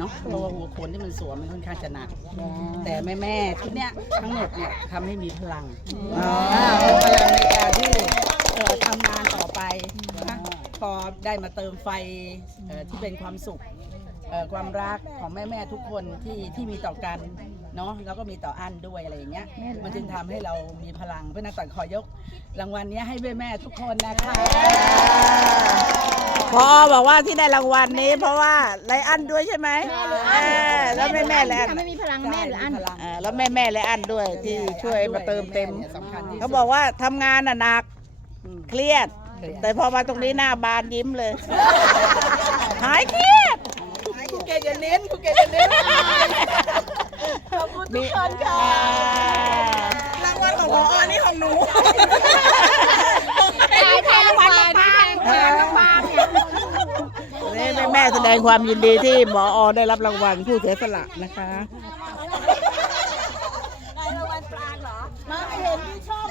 เนาะเพราะว่าหัวโขนที่มันสวมมันค่อนข้างจะหนัก แต่แม่แม่ๆชุดเนี้ยทั้งหมดเนี่ยทำให้มีพลังอ๋ออ่ามีพลังในการที่เอ่อทำงานต่อไปนะพอได้มาเติมไฟเอ่อที่เป็นความสุขเอ่อความรักของแม่แม่ๆทุกคนที่ที่มีต่อกัน เนาะแล้วก็มีต่ออันด้วยอะไรอย่างเงี้ยมันจึงทำให้เรามีพลังเพราะฉะนั้นต่ขอยก รางวัลเนี้ยให้แม่แม่ๆทุกคนนะคะ พอบอกว่าที่ได้รางวัลนี้ เพราะว่าไลอันด้วยใช่ไหมเออแล้วแม่แม่ไลอันทำให้มีพลังแม่หรืออันใช่มีพลังเออแล้วแม่แม่ไลอันด้วยที่ช่วยมาเติมเต็ม สำคัญที่สุดเขาบอกว่าทำงานน่ะหนักอืม เครียด เครียด แต่พอมาตรงนี้หน้าบานยิ้มเลย หายเครียดครูเกดอย่าเน้นครูเกดอย่าเน้นขอบคุณ ทุกคนค่ะรางวัลของพออนี่ของหนูแม่แทนควานแทนควานนี่แม่แสดงความยินดีที่หมออได้รับรางวัลผู้เสียสละนะคะได้รางวัลปลาเหรอ มาเห็นที่ชอบ